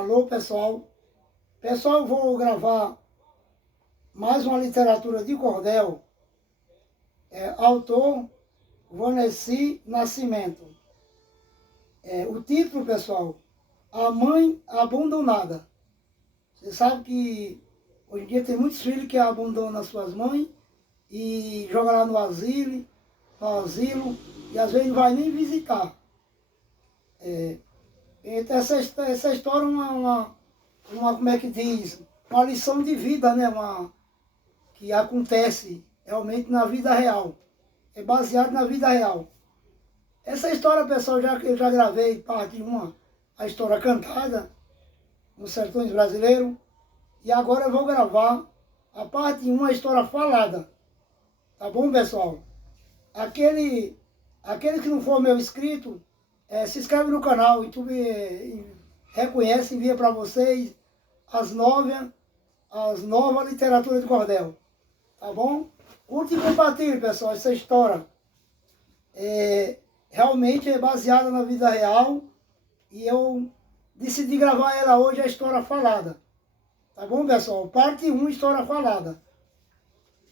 Alô, pessoal. Pessoal, eu vou gravar mais uma literatura de cordel. Autor Vaneci Nascimento. O título, pessoal, A Mãe Abandonada. Você sabe que hoje em dia tem muitos filhos que abandonam as suas mães e jogam lá no asilo, e às vezes não vai nem visitar. Então essa história é uma, como é que diz, uma lição de vida, né? Que acontece realmente na vida real. É baseado na vida real. Essa história, pessoal, eu já gravei parte 1, a história cantada, nos sertões brasileiros. E agora eu vou gravar a parte 1, a história falada. Tá bom, pessoal? Aquele que não for meu inscrito, se inscreve no canal. YouTube reconhece, envia para vocês as novas literaturas de cordel. Tá bom? Curte e compartilhe, pessoal, essa história. Realmente é baseada na vida real e eu decidi gravar ela hoje, a história falada. Tá bom, pessoal? Parte 1, história falada.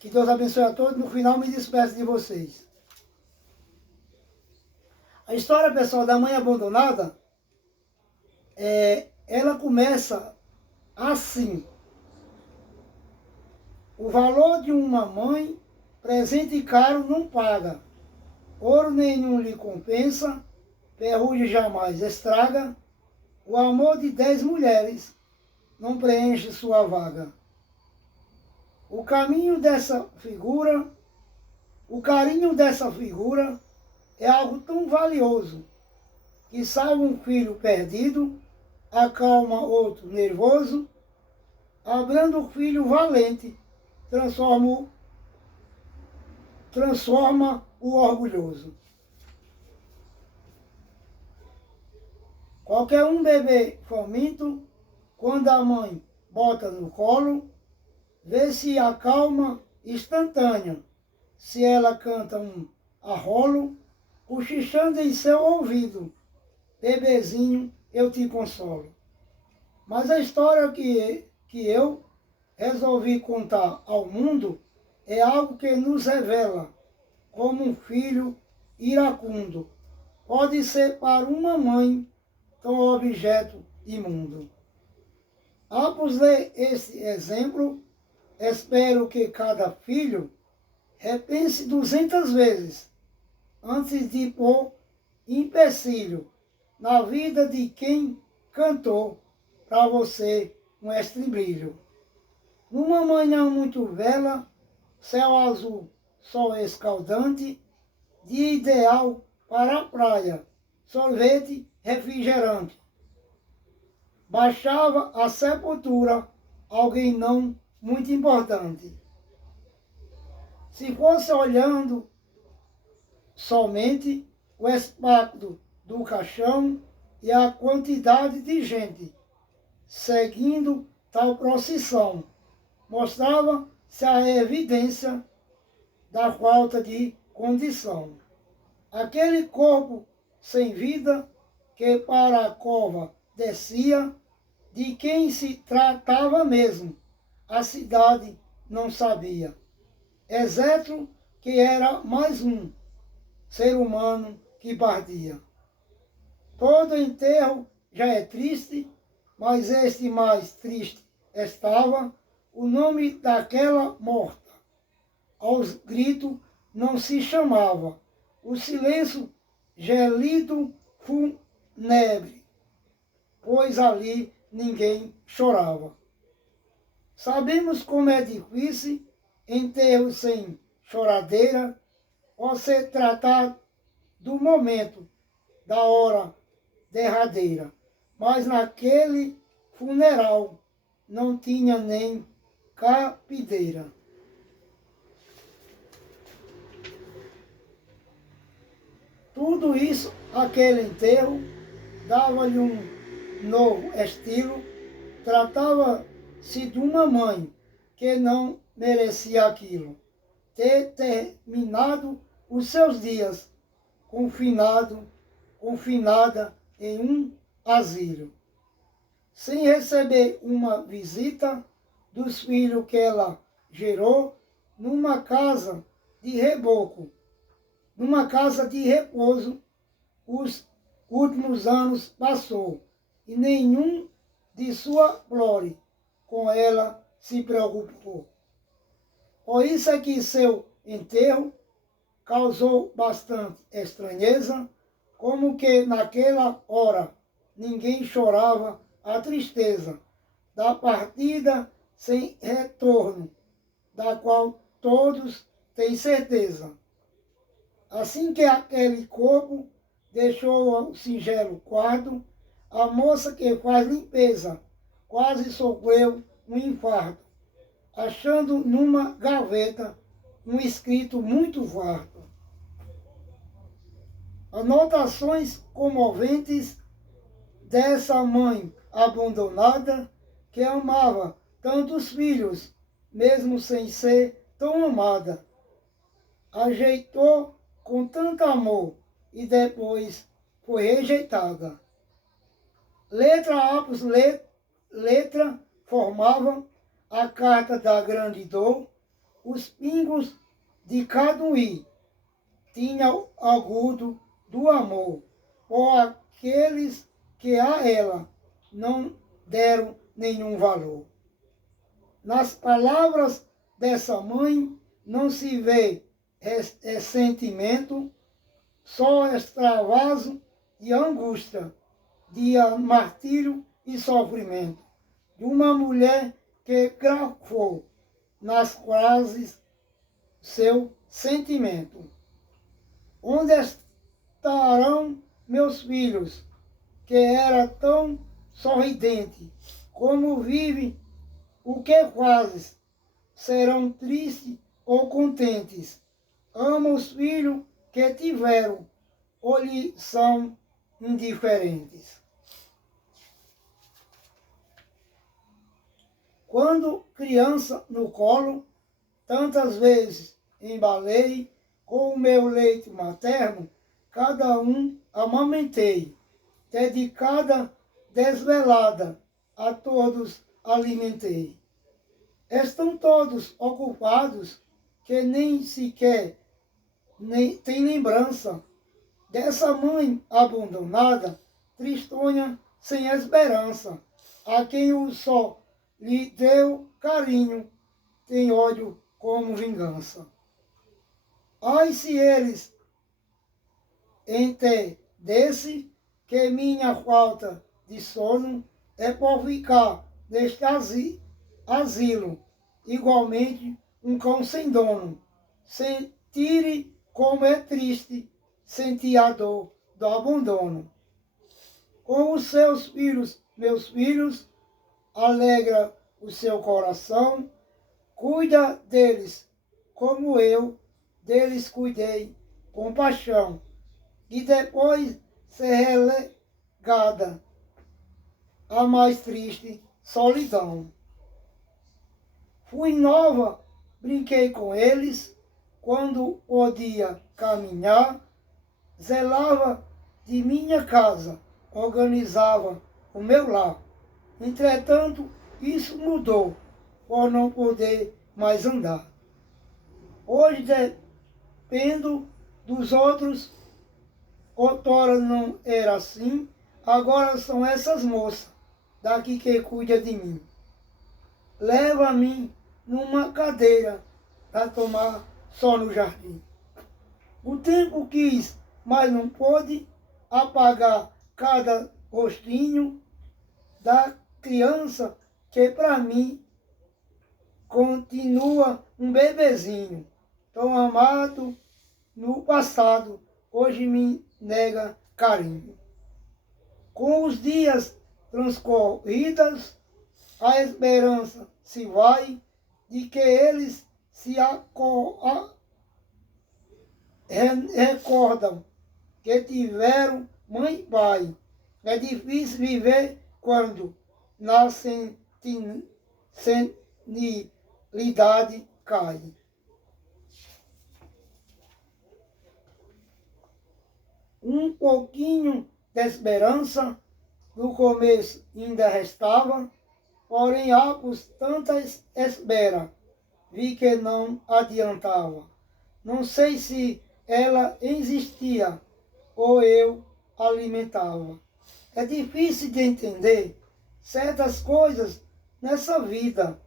Que Deus abençoe a todos. No final, me despeço de vocês. A história, pessoal, da mãe abandonada, ela começa assim. O valor de uma mãe, presente caro não paga. Ouro nenhum lhe compensa, ferrugem jamais estraga. O amor de 10 mulheres não preenche sua vaga. O carinho dessa figura é algo tão valioso que salva um filho perdido, acalma outro nervoso, abrando o filho valente, transforma o orgulhoso. Qualquer um bebê faminto, quando a mãe bota no colo, vê se acalma instantânea, se ela canta um arrolo, cochichando em seu ouvido, bebezinho, eu te consolo. Mas a história que eu resolvi contar ao mundo é algo que nos revela como um filho iracundo pode ser para uma mãe tão objeto imundo. Após ler esse exemplo, espero que cada filho repense 200 vezes antes de pôr empecilho na vida de quem cantou para você um estribilho. Numa manhã muito bela, céu azul, sol escaldante, dia ideal para a praia, sorvete refrigerante. Baixava a sepultura alguém não muito importante. Se fosse olhando somente o espaço do caixão e a quantidade de gente seguindo tal procissão, mostrava-se a evidência da falta de condição. Aquele corpo sem vida que para a cova descia, de quem se tratava mesmo, a cidade não sabia. Exceto que era mais um ser humano que partia. Todo enterro já é triste, mas este mais triste estava o nome daquela morta. Aos gritos não se chamava, o silêncio gelido fúnebre, pois ali ninguém chorava. Sabemos como é difícil enterro sem choradeira, você tratar do momento, da hora derradeira. Mas naquele funeral não tinha nem capideira. Tudo isso, aquele enterro, dava-lhe um novo estilo, tratava-se de uma mãe que não merecia aquilo, ter terminado os seus dias confinada em um asilo. sem receber uma visita dos filhos que ela gerou, numa casa de reboco, numa casa de repouso, os últimos anos passou, e nenhum de sua glória com ela se preocupou. Por isso é que seu enterro causou bastante estranheza, como que naquela hora ninguém chorava a tristeza da partida sem retorno, da qual todos têm certeza. Assim que aquele corpo deixou o singelo quarto, a moça que faz limpeza quase sofreu um infarto, achando numa gaveta um escrito muito farto. Anotações comoventes dessa mãe abandonada que amava tantos filhos, mesmo sem ser tão amada. Ajeitou com tanto amor e depois foi rejeitada. Letra após letra formava a carta da grande dor, os pingos de cada um tinha o agudo do amor por aqueles que a ela não deram nenhum valor. Nas palavras dessa mãe não se vê ressentimento, só extravaso de angústia, de martírio e sofrimento, de uma mulher que gravou nas frases seu sentimento. Onde estarão meus filhos, que era tão sorridente, como vive, o que fazes? Serão tristes ou contentes? Ama os filhos que tiveram, ou lhe são indiferentes? Quando criança no colo, tantas vezes embalei, com o meu leite materno, cada um amamentei, dedicada, desvelada, a todos alimentei. Estão todos ocupados, que nem sequer tem lembrança dessa mãe abandonada, tristonha, sem esperança, a quem o só lhe deu carinho, tem ódio como vingança. Ai, se eles entendessem que minha falta de sono é por ficar neste asilo, igualmente um cão sem dono. Sentir como é triste sentir a dor do abandono. Com os seus filhos, meus filhos, alegra o seu coração, cuida deles como eu deles cuidei com paixão, e depois ser relegada a mais triste solidão. Fui nova, brinquei com eles, quando podia caminhar, zelava de minha casa, organizava o meu lar. Entretanto, isso mudou, por não poder mais andar. Hoje dependo dos outros, outrora não era assim, agora são essas moças daqui que cuida de mim. Leva a mim numa cadeira para tomar só no jardim. O tempo quis, mas não pôde apagar cada rostinho da criança que para mim continua um bebezinho, tão amado no passado, hoje me nega carinho. Com os dias transcorridos, a esperança se vai de que eles se recordam que tiveram mãe e pai. É difícil viver quando na senilidade cai. Um pouquinho de esperança no começo ainda restava, porém após tanta espera, vi que não adiantava. Não sei se ela existia ou eu alimentava. É difícil de entender certas coisas nessa vida.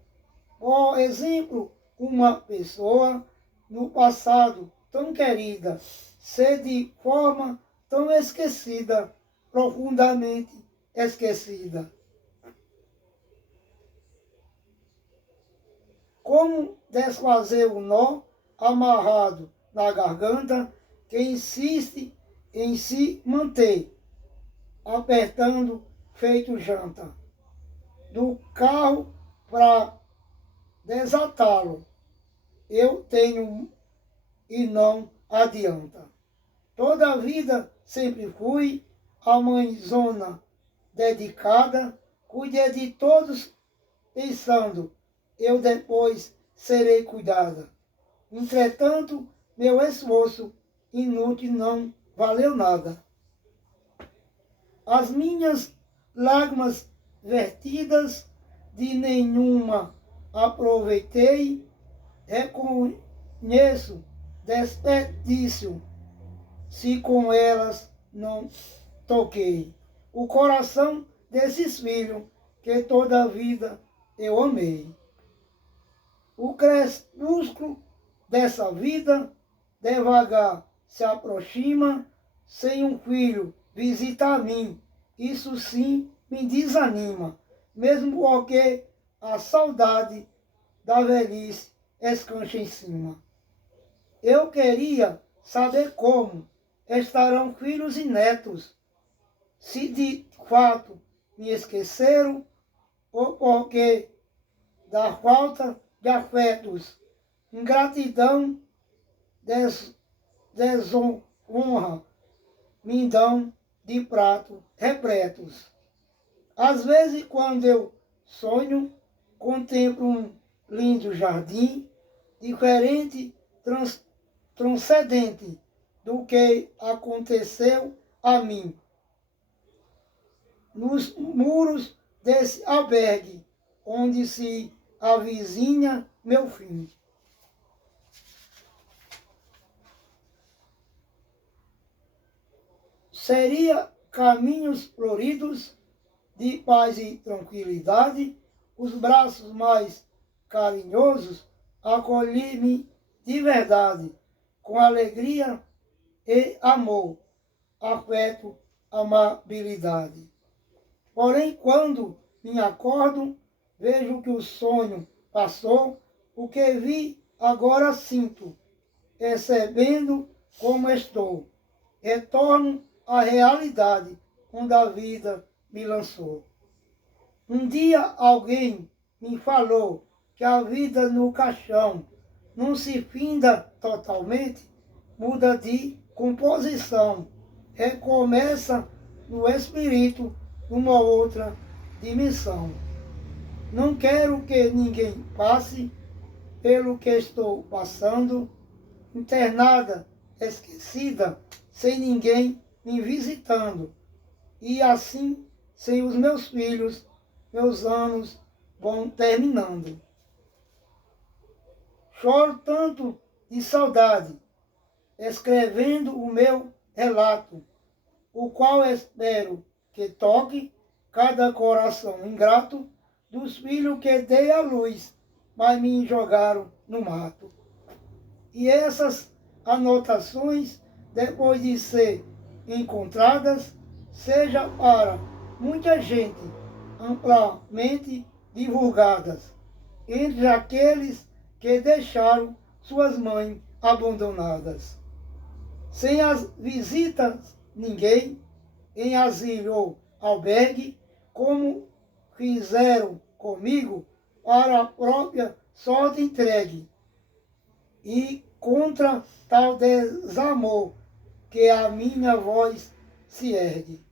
Por exemplo, uma pessoa no passado tão querida ser de forma tão esquecida, profundamente esquecida. Como desfazer o nó amarrado na garganta que insiste em se manter, apertando feito janta, do carro para desatá-lo. Eu tenho e não adianta. Toda a vida sempre fui a mãezona dedicada, cuidei de todos pensando, eu depois serei cuidada. Entretanto, meu esforço inútil não valeu nada. As minhas lágrimas vertidas de nenhuma aproveitei, reconheço desperdício, se com elas não toquei. O coração desses filhos que toda a vida eu amei. O crepúsculo dessa vida devagar se aproxima, sem um filho visitar a mim. Isso sim me desanima, mesmo porque a saudade da velhice escancha em cima. Eu queria saber como estarão filhos e netos, se de fato me esqueceram ou porque da falta de afetos, ingratidão, desonra, me dão de prato repletos. Às vezes, quando eu sonho, contemplo um lindo jardim, diferente, transcendente do que aconteceu a mim. Nos muros desse albergue, onde se avizinha meu fim. Seria caminhos floridos de paz e tranquilidade, os braços mais carinhosos acolhi-me de verdade, com alegria e amor, afeto, amabilidade. Porém, quando me acordo, vejo que o sonho passou, o que vi agora sinto, percebendo como estou. Retorno à realidade onde a vida me lançou. Um dia alguém me falou que a vida no caixão não se finda totalmente, muda de composição, recomeça no espírito numa outra dimensão. Não quero que ninguém passe pelo que estou passando, internada, esquecida, sem ninguém me visitando. E assim, sem os meus filhos, meus anos vão terminando. Choro tanto de saudade, escrevendo o meu relato, o qual espero que toque cada coração ingrato dos filhos que dei à luz, mas me jogaram no mato. E essas anotações, depois de ser encontradas, seja para muita gente amplamente divulgadas, entre aqueles que deixaram suas mães abandonadas. Sem as visitas, ninguém, em asilo ou albergue, como fizeram comigo, para a própria sorte entregue. E contra tal desamor, que a minha voz se ergue.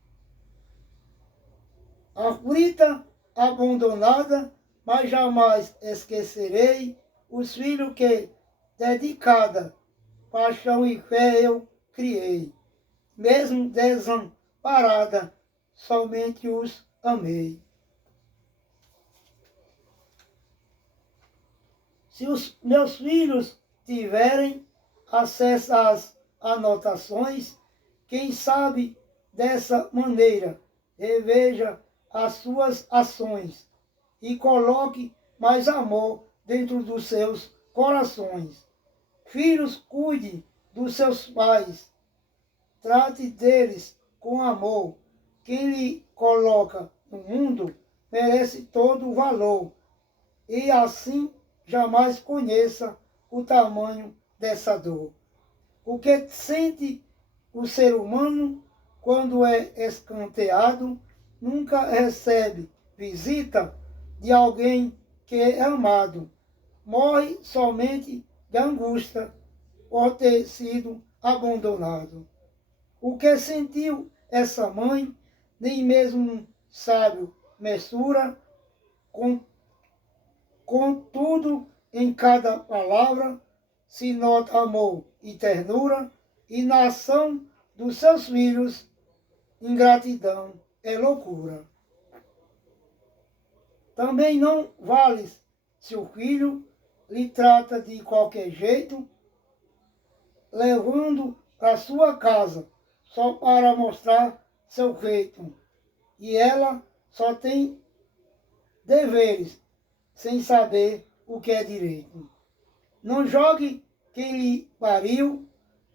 Aflita, abandonada, mas jamais esquecerei os filhos que, dedicada, paixão e fé eu criei. Mesmo desamparada, somente os amei. Se os meus filhos tiverem acesso às anotações, quem sabe dessa maneira reveja as suas ações e coloque mais amor dentro dos seus corações. Filhos, cuide dos seus pais, trate deles com amor. Quem lhe coloca no mundo merece todo o valor, e assim jamais conheça o tamanho dessa dor. O que sente o ser humano quando é escanteado nunca recebe visita de alguém que é amado. Morre somente de angústia por ter sido abandonado. O que sentiu essa mãe, nem mesmo um sábio mensura, com tudo em cada palavra se nota amor e ternura, e na ação dos seus filhos, ingratidão é loucura. Também não vale se o filho lhe trata de qualquer jeito, levando para sua casa só para mostrar seu feito. E ela só tem deveres, sem saber o que é direito. Não jogue quem lhe pariu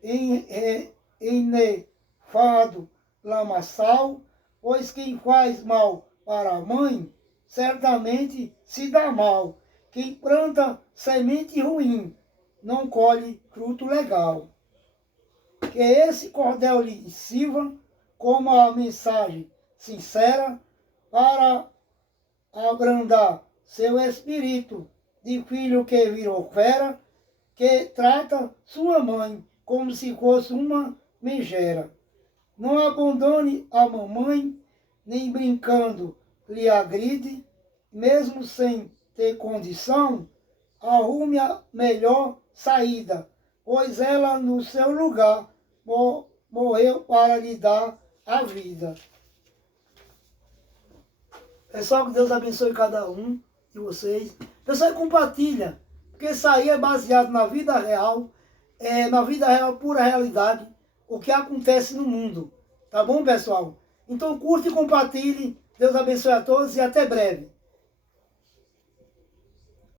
em nefado lamaçal, pois quem faz mal para a mãe, certamente se dá mal. Quem planta semente ruim, não colhe fruto legal. Que esse cordel lhe sirva como a mensagem sincera para abrandar seu espírito de filho que virou fera, que trata sua mãe como se fosse uma megera. Não abandone a mamãe, nem brincando lhe agride, mesmo sem ter condição, arrume a melhor saída, pois ela no seu lugar morreu para lhe dar a vida. Pessoal, que Deus abençoe cada um de vocês. Pessoal, compartilha, porque isso aí é baseado na vida real, pura realidade, o que acontece no mundo. Tá bom, pessoal? Então curte e compartilhe. Deus abençoe a todos e até breve.